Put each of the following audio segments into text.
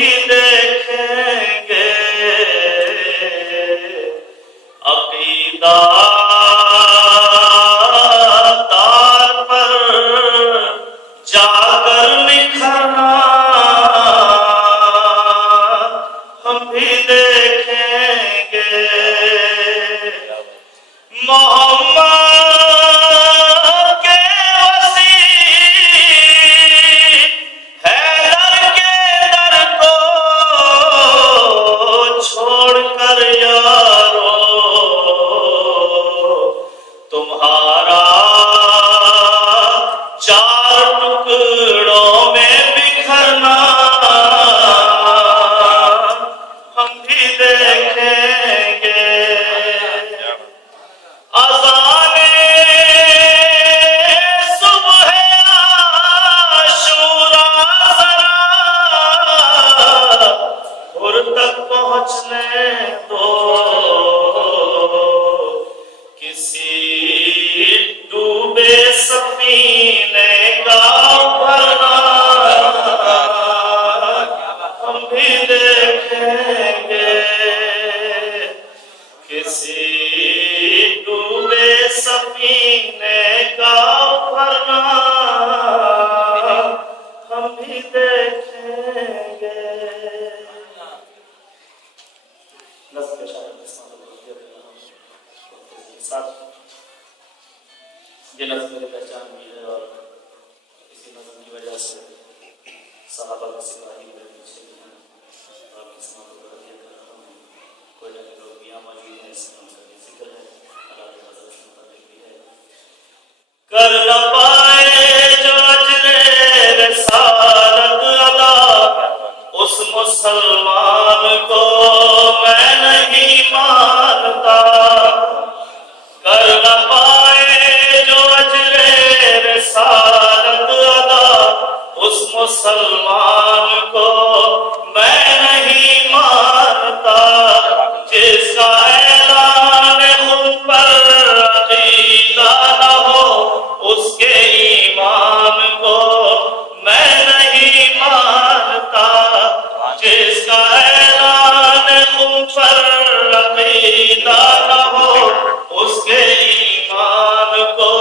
بھی دیکھیں گے عقیدہ دار پر جا کر نکھرنا ہم بھی دیکھیں گے محمد کے وسیع حیدر کے در کو چھوڑ کر یارو تمہارا چار ٹکڑوں میں بکھرنا ہم بھی دیکھیں گے اذان صبح عاشورا ذرا گھر تک پہنچنے دو کسی ڈوبے سفینے کا بھرنا ہم بھی دیکھیں گے کسی ڈوبے سفینے کا بھرنا ہم بھی دیکھیں گے نظم کے شاعر یہ نظم میری پہچان بھی ہے اور اسی نظم کی وجہ سے صحابہ کا سپاہی میرے پیچھے بھی ہیں اور قسمت کو رضی کر رہا ہوں کوئی نہ کوئی لوگ یہاں موجود ہیں اس کا بھی ذکر ہے اللہ کے نظر سے مطابق بھی ہے کر نہ پائے جو اجر رسالت ادا اس مسلمان کو میں نہیں مانتا کر نہ پائے جو اجر رسالت ادا اس مسلمان کو میں نہیں مانتا جس کا اعلان خود پر عقیدہ نہ ہو اس کے ایمان کو میں نہیں مانتا جس کا اعلان خود پر عقیدہ نہ ہو اس کے ایمان کو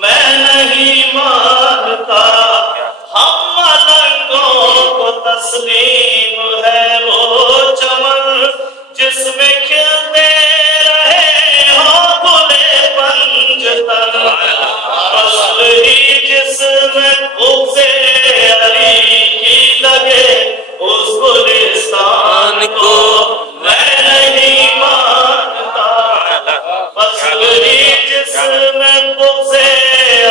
میں نہیں مانتا ہم ملنگوں کو تسلیم ہے وہ چمن جس میں کھلتے رہے ہوں گلے پنجتن فصل ہی جس میں بغض علی کی لگے اس گلستان کو میں نہیں مانتا فصل ہی جس میں بغض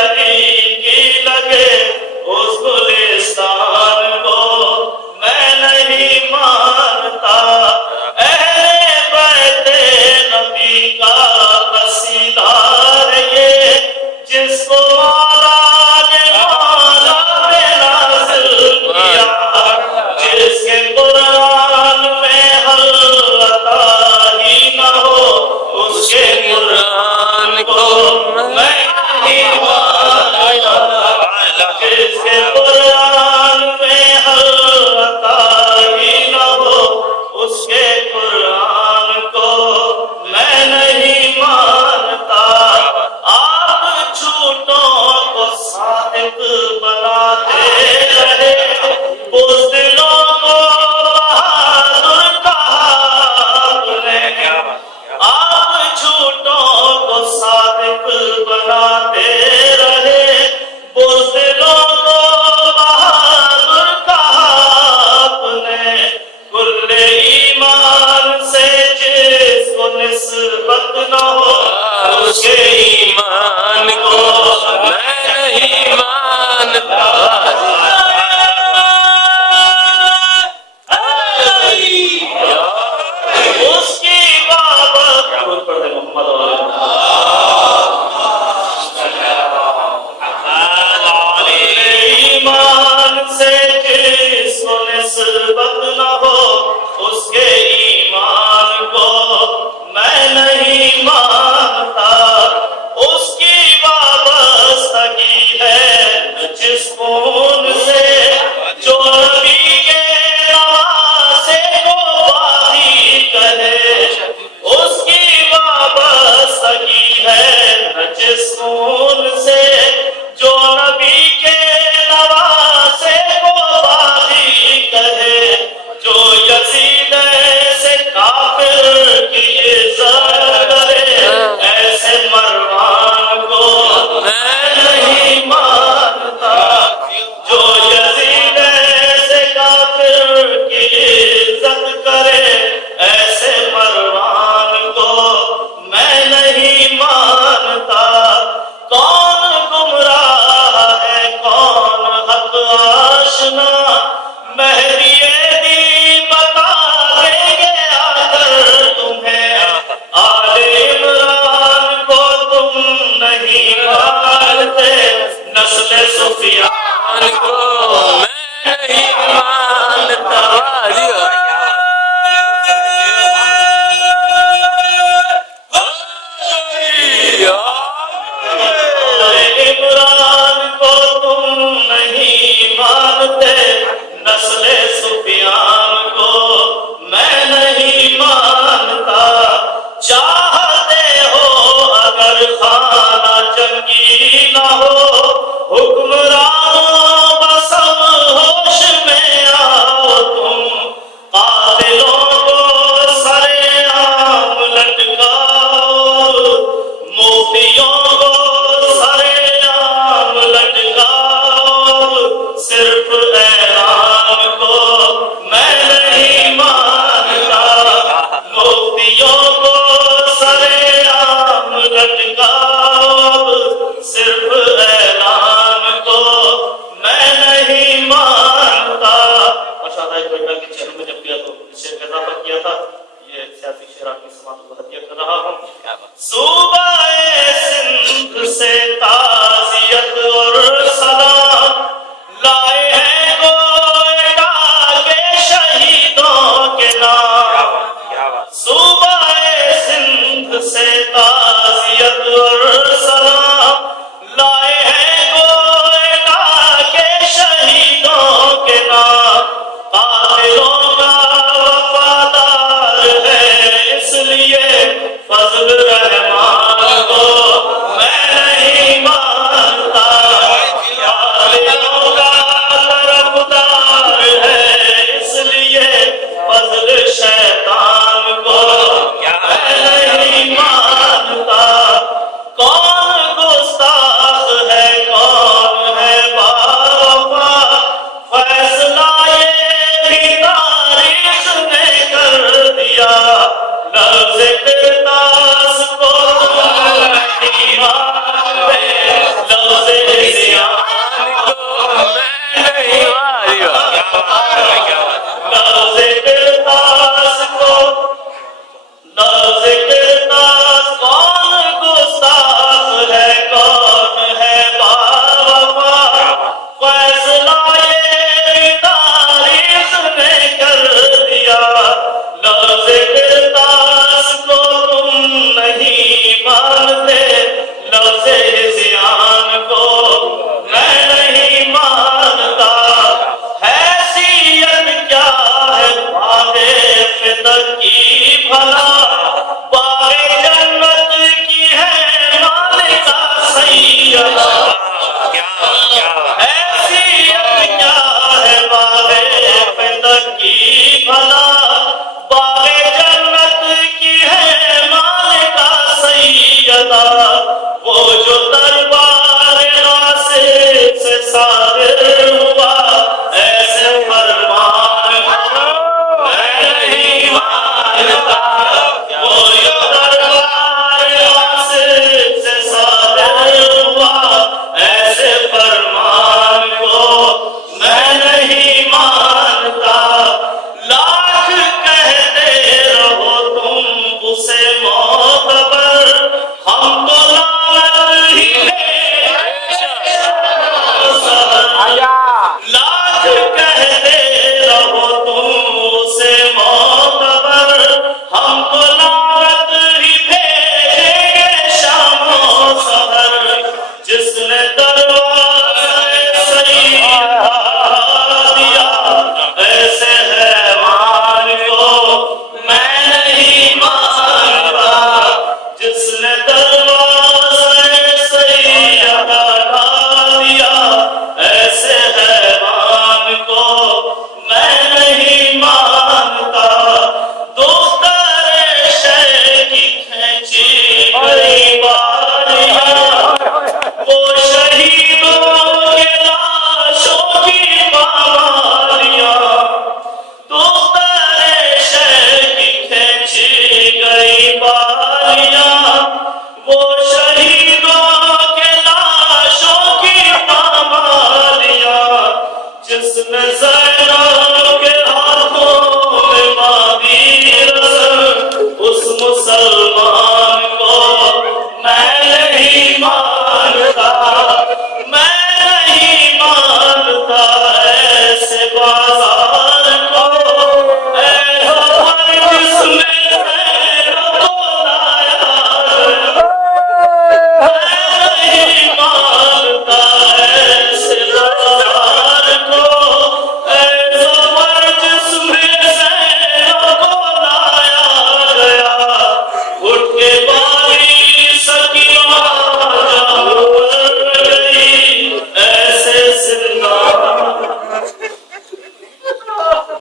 علی کی لگے اس گلستان کو میں نہیں نسل سفیان کو میں نہیں